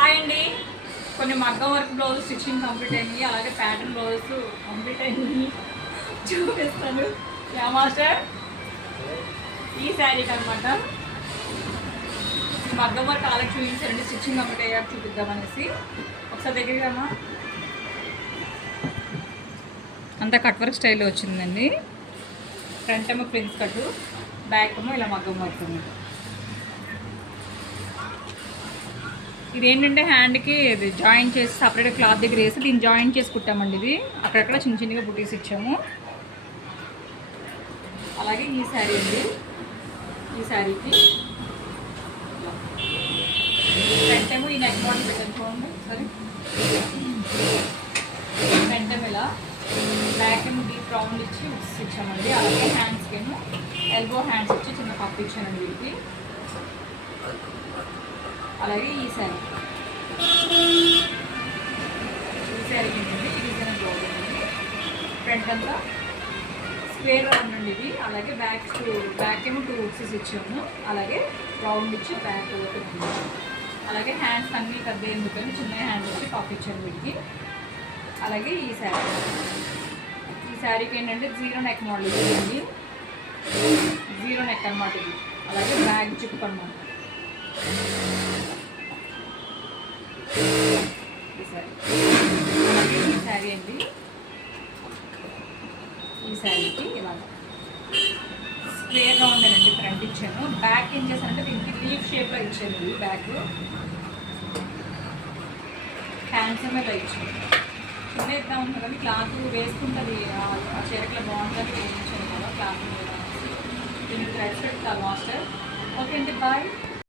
Hi అండి. కొన్ని మగ్గం వర్క్ బ్లౌజ్ స్టిచ్చింగ్ కంప్లీట్ అయింది, అలాగే ప్యాటర్న్ బ్లౌజ్ కంప్లీట్ అయింది. చూపిస్తాను మాస్టర్. ఈ శారీకి అనమాట మగ్గం వర్క్ అలాగే చూపించారండి, స్టిచ్చింగ్ కంప్లీట్ అయ్యాక చూపిద్దామనేసి. ఒకసారి దగ్గరగా అంతా కట్ వర్క్ స్టైల్లో వచ్చిందండి. ఫ్రంట్ ఏమో ప్రిన్స్ కట్టు, బ్యాక్ ఏమో ఇలా మగ్గం వర్క్ ఉంది. ఇదేంటంటే హ్యాండ్కి ఇది జాయిన్ చేసి సపరేట్గా క్లాత్ దగ్గర వేసి దీన్ని జాయిన్ చేసి కుట్టామండి. ఇది అక్కడక్కడ చిన్న చిన్నగా బుటీస్ ఇచ్చాము. అలాగే ఈ శారీ అండి, ఈ శారీకి ఫ్రంట్ ఏమో ఈ నెక్ మోడల్ పెట్టాను చూడండి. సరే, ఫ్రంట్ ఏమో ఇలా, బ్యాక్ ఏమో డీప్ రౌండ్ ఇచ్చి ఇచ్చామండి. అలాగే హ్యాండ్స్కి ఏమో ఎల్బో హ్యాండ్స్ ఇచ్చి చిన్న పప్పు ఇచ్చానండి వీటికి. అలాగే ఈ శారీకి ఏంటండి ఈ డిజైన్ బ్లౌజ్ అండి. ఫ్రంట్ అంతా స్క్వేర్ రౌండ్ అండి ఇది. అలాగే బ్యాక్ ఏమో 2 హుక్సెస్ ఇచ్చాము. అలాగే రౌండ్ ఇచ్చి బ్యాక్ ఓపెన్. అలాగే హ్యాండ్స్ అన్నీ పెద్ద ఎందుకని చిన్న హ్యాండ్ ఇచ్చి పప్పు ఇచ్చాము వీటికి. అలాగే ఈ శారీకి ఏంటంటే జీరో నెక్ మోడల్ ఇది, జీరో నెక్ అనమాట ఇది. అలాగే బ్యాగ్ జిప్ అనమాట. ఈ శారీ అండి, ఈ శారీకి ఇలాగ స్క్వేర్ రౌండ్ అండి ఫ్రంట్ ఇచ్చాను. బ్యాక్ ఏం చేశానంటే దీనికి లీఫ్ షేప్లో ఇచ్చాను. బ్యాక్ హ్యాండ్స్ మీద ఇచ్చాను. కింద ఇద్దాం ఉంటుంది కానీ క్లాత్ వేసుకుంటుంది ఆ చీరట్లో బాగుంటుంది వేయించాను కదా క్లాత్ మీద. దీనికి థ్రెడ్స్ పెడతాను మాస్టర్. ఓకే అండి, బాయ్.